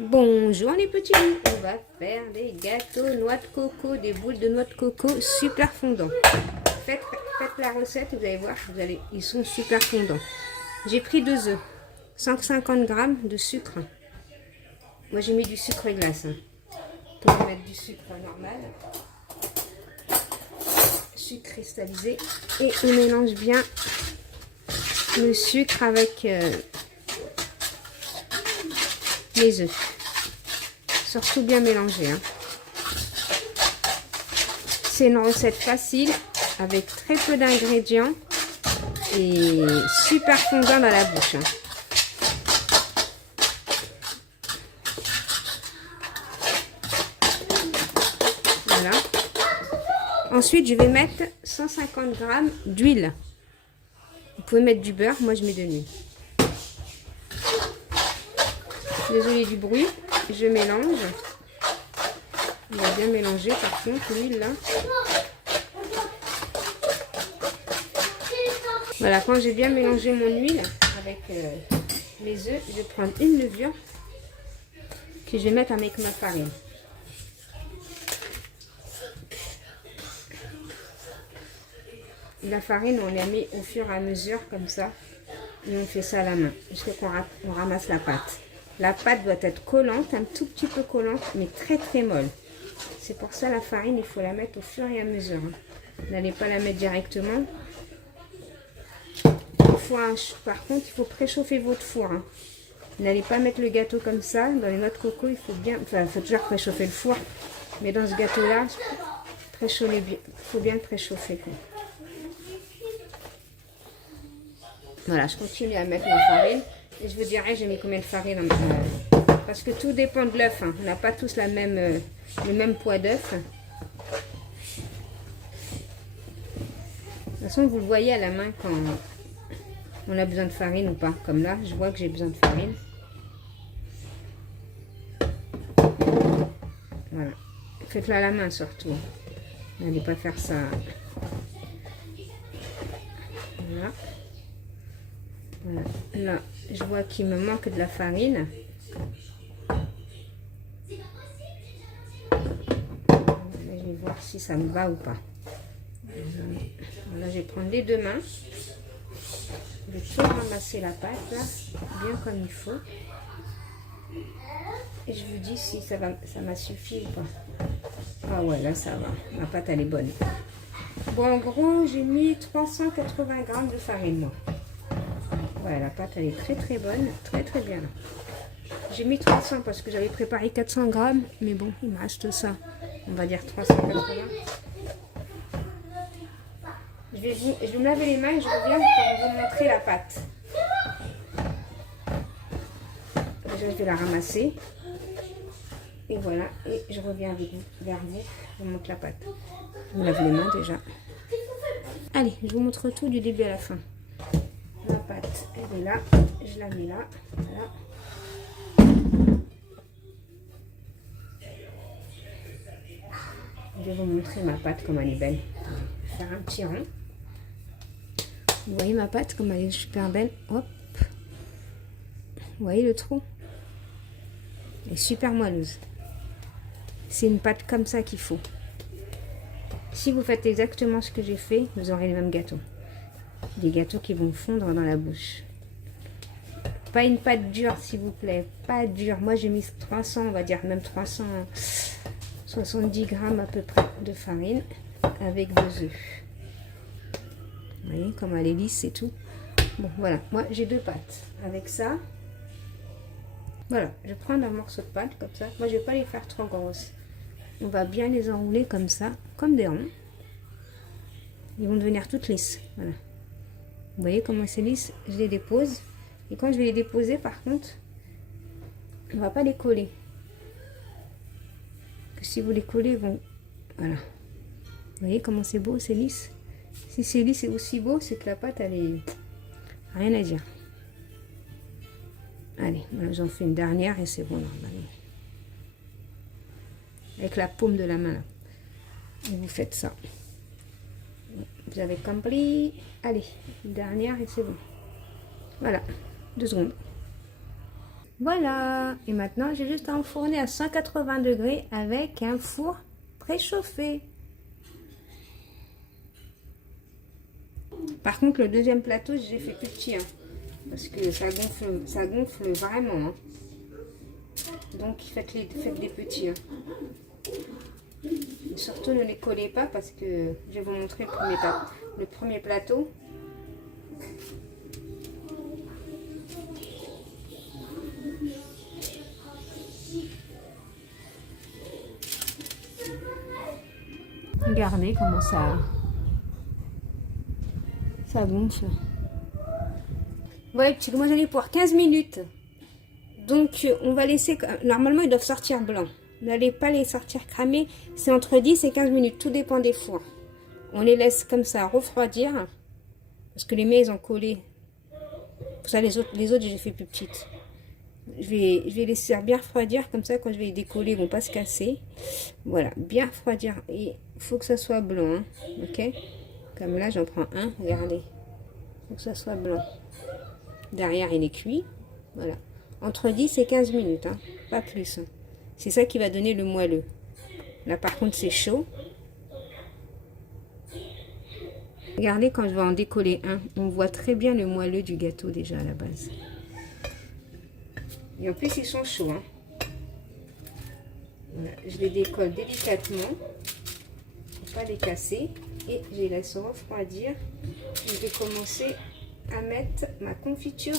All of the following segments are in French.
Bonjour les petits loups, on va faire des gâteaux noix de coco, des boules de noix de coco super fondants. Faites la recette, vous allez voir, ils sont super fondants. J'ai pris 2 œufs, 150 g de sucre. Moi j'ai mis du sucre glace. Vous pouvez mettre du sucre normal. Sucre cristallisé. Et on mélange bien le sucre avec les œufs. Surtout bien mélanger. Hein. C'est une recette facile avec très peu d'ingrédients et super fondant dans la bouche. Hein. Voilà. Ensuite, je vais mettre 150 g d'huile. Vous pouvez mettre du beurre, moi je mets de l'huile. Désolée du bruit, je mélange. On va bien mélanger par contre l'huile là. Voilà, quand j'ai bien mélangé mon huile avec les œufs, je vais prendre une levure que je vais mettre avec ma farine. La farine, on la met au fur et à mesure comme ça et on fait ça à la main jusqu'à qu'on ramasse la pâte. La pâte doit être collante, un tout petit peu collante, mais très très molle. C'est pour ça la farine, il faut la mettre au fur et à mesure. Vous n'allez pas la mettre directement. Par contre, il faut préchauffer votre four. Hein. Vous n'allez pas mettre le gâteau comme ça. Dans les noix de coco, il faut bien, il faut toujours préchauffer le four. Mais dans ce gâteau-là, il faut bien le préchauffer. Quoi. Voilà, je continue à mettre ma farine. Et je vous dirai, j'ai mis combien de farine. Parce que tout dépend de l'œuf. Hein. On n'a pas tous le même poids d'œuf. De toute façon, vous le voyez à la main quand on a besoin de farine ou pas. Comme là, je vois que j'ai besoin de farine. Voilà. Faites-le à la main surtout. N'allez pas faire ça. Voilà. Voilà. Là, je vois qu'il me manque de la farine. Je vais voir si ça me va ou pas. Voilà, je vais prendre les 2 mains. Je vais tout ramasser la pâte là, bien comme il faut. Et je vous dis si ça m'a suffi ou pas. Ah ouais, là ça va. Ma pâte elle est bonne. Bon, en gros, j'ai mis 380 g de farine moi. Ouais, la pâte elle est très très bonne, très très bien. J'ai mis 300 parce que j'avais préparé 400 g, mais bon, il me reste ça. On va dire 380. Je vais me laver les mains et je reviens pour vous montrer la pâte. Déjà, je vais la ramasser. Et voilà, et je reviens vers vous. Je vous montre la pâte. Je me lave les mains déjà. Allez, je vous montre tout du début à la fin. La pâte, elle est là. Je la mets là. Voilà. Je vais vous montrer ma pâte comme elle est belle. Je vais faire un petit rond. Vous voyez ma pâte comme elle est super belle. Hop. Vous voyez le trou? Elle est super moelleuse. C'est une pâte comme ça qu'il faut. Si vous faites exactement ce que j'ai fait, vous aurez les mêmes gâteaux. Des gâteaux qui vont fondre dans la bouche. Pas une pâte dure s'il vous plaît. Pas dure. Moi j'ai mis 300, on va dire même 370 g à peu près de farine avec 2 œufs. Vous voyez comme elle est lisse et tout. Bon voilà, moi j'ai 2 pâtes. Avec ça, voilà, je prends un morceau de pâte comme ça. Moi je vais pas les faire trop grosses. On va bien les enrouler comme ça, comme des ronds. Ils vont devenir toutes lisses. Voilà. Vous voyez comment c'est lisse? Je les dépose. Et quand je vais les déposer, par contre, on va pas les coller. Que si vous les collez, ils vont... Voilà. Vous voyez comment c'est beau, c'est lisse? Si c'est lisse et aussi beau, c'est que la pâte, elle est... Rien à dire. Allez, voilà, j'en fais une dernière et c'est bon normalement. Avec la paume de la main là. Et vous faites ça. Vous avez compris. Allez, une dernière et c'est bon. Voilà, 2 secondes. Voilà. Et maintenant, j'ai juste à enfourner à 180 degrés avec un four préchauffé. Par contre, le deuxième plateau, j'ai fait plus petit. Hein, parce que ça gonfle vraiment. Hein. Donc, faites des petits. Hein. Et surtout, ne les collez pas parce que je vais vous montrer le premier plateau. Regardez comment ça gonfle. Voilà, moi j'en ai pour 15 minutes. Donc on va laisser, normalement ils doivent sortir blancs. N'allez pas les sortir cramés, c'est entre 10 et 15 minutes, tout dépend des fours. On les laisse comme ça refroidir, parce que les miens ils ont collé. Pour ça les autres j'ai fait plus petites. Je vais laisser bien refroidir, comme ça quand je vais les décoller ils vont pas se casser. Voilà, bien refroidir, et il faut que ça soit blanc, hein, ok. Comme là j'en prends un, regardez, il faut que ça soit blanc. Derrière il est cuit, voilà. Entre 10 et 15 minutes, hein, pas plus. Hein. C'est ça qui va donner le moelleux. Là par contre c'est chaud. Regardez quand je vais en décoller un, on voit très bien le moelleux du gâteau déjà à la base. Et en plus ils sont chauds. Hein. Voilà, je les décolle délicatement pour pas les casser. Et je les laisse refroidir. Je vais commencer à mettre ma confiture.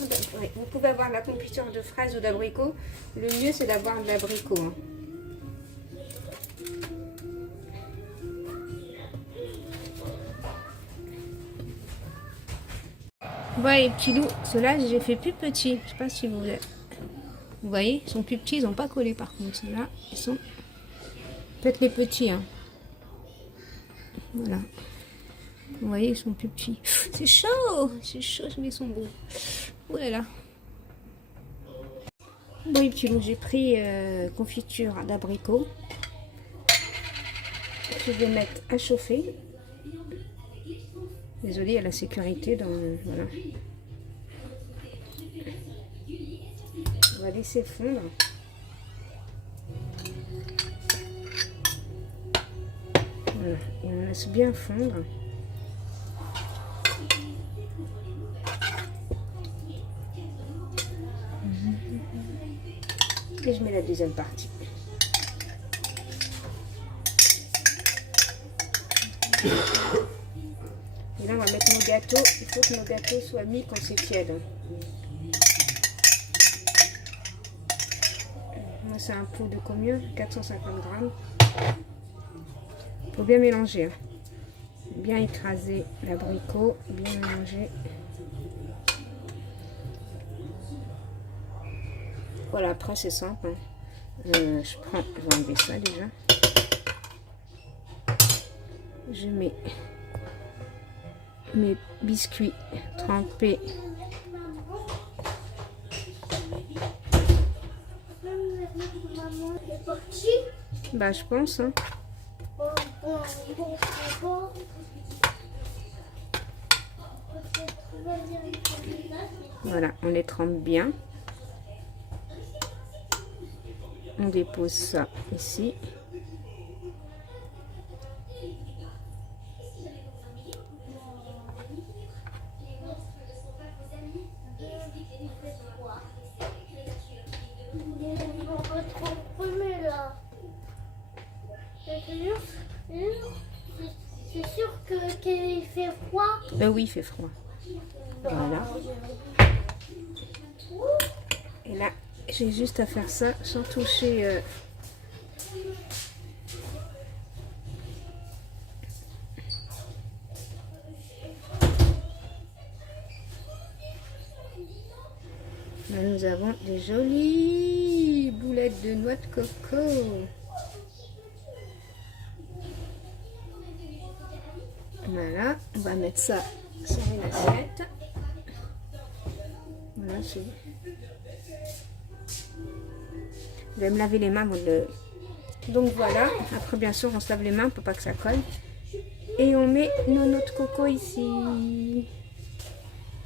Vous pouvez avoir la confiture de fraises ou d'abricot. Le mieux c'est d'avoir de l'abricot. Hein. Voilà les petits loups. Ceux-là j'ai fait plus petits. Je sais pas si vous voyez, ils sont plus petits. Ils n'ont pas collé par contre. Ceux-là ils sont peut-être les petits. Hein. Voilà. Vous voyez, ils sont plus petits. C'est chaud, mais ils sont beaux. Oh là là. Bon, petits loups, j'ai pris confiture d'abricot. Je vais mettre à chauffer. Désolée, il y a la sécurité dans voilà. On va laisser fondre. Voilà, et on laisse bien fondre. Et je mets la deuxième partie. Et là, on va mettre nos gâteaux. Il faut que nos gâteaux soient mis quand c'est tiède. Moi, c'est un pot de combien? 450 grammes. Il faut bien mélanger. Hein. Bien écraser l'abricot. Bien mélanger. Voilà, après c'est simple. Hein. Je vais enlever ça déjà. Je mets mes biscuits trempés. Bah je pense. Hein. Voilà, on les trempe bien. On dépose ça ici. C'est sûr qu'il fait froid. Oui, il fait froid. Voilà. Et là, j'ai juste à faire ça sans toucher. Là, nous avons des jolies boulettes de noix de coco. Voilà, on va mettre ça sur une assiette. Voilà, c'est... Je vais me laver les mains avant de... Donc voilà, après bien sûr on se lave les mains pour pas que ça colle. Et on met nos noix de coco ici.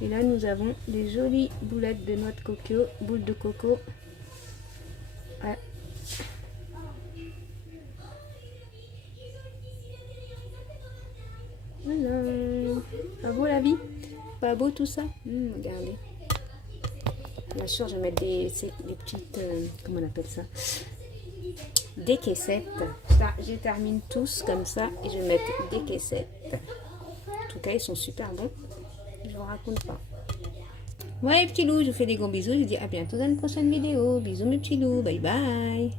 Et là nous avons des jolies boulettes de noix de coco, boules de coco. Ouais. Voilà. Pas beau la vie? Pas beau tout ça? Regardez. Bien sûr, je vais mettre des petites... comment on appelle ça? Des caissettes. Je termine tous comme ça et je vais mettre des caissettes. En tout cas, ils sont super bons. Je vous raconte pas. Ouais, petits loups, je vous fais des gros bisous. Je vous dis à bientôt dans une prochaine vidéo. Bisous mes petits loups. Bye bye.